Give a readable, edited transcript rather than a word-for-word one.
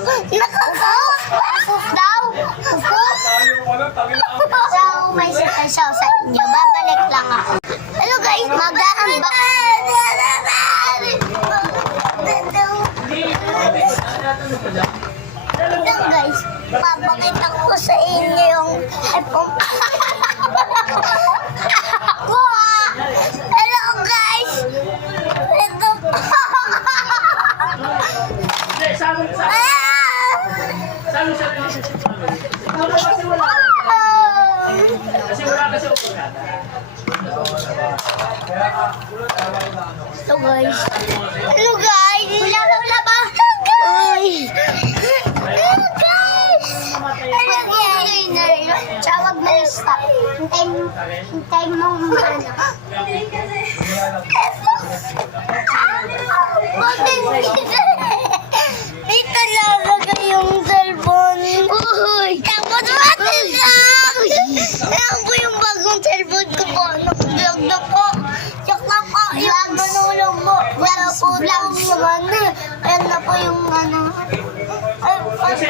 Nakakapos daw. So, may special sa inyo. Babalik lang ako. Hello guys, mag-unbox. Ito guys, papakita ko sa inyo yung iPhone. Hello guys. Ito. So guys. Hello guys. Wala ba? Hello guys. Hello guys. Tawag na yung stop. Hintayin mo ano. Dito nalagay yung cellphone. Uy! Tapos matin lang! Ayan po yung bagong cellphone ko po. Nag-vlog na po. Check na po yung manulong mo. Wala po lang yung ano. Ayan na po yung ano. Ay, kasi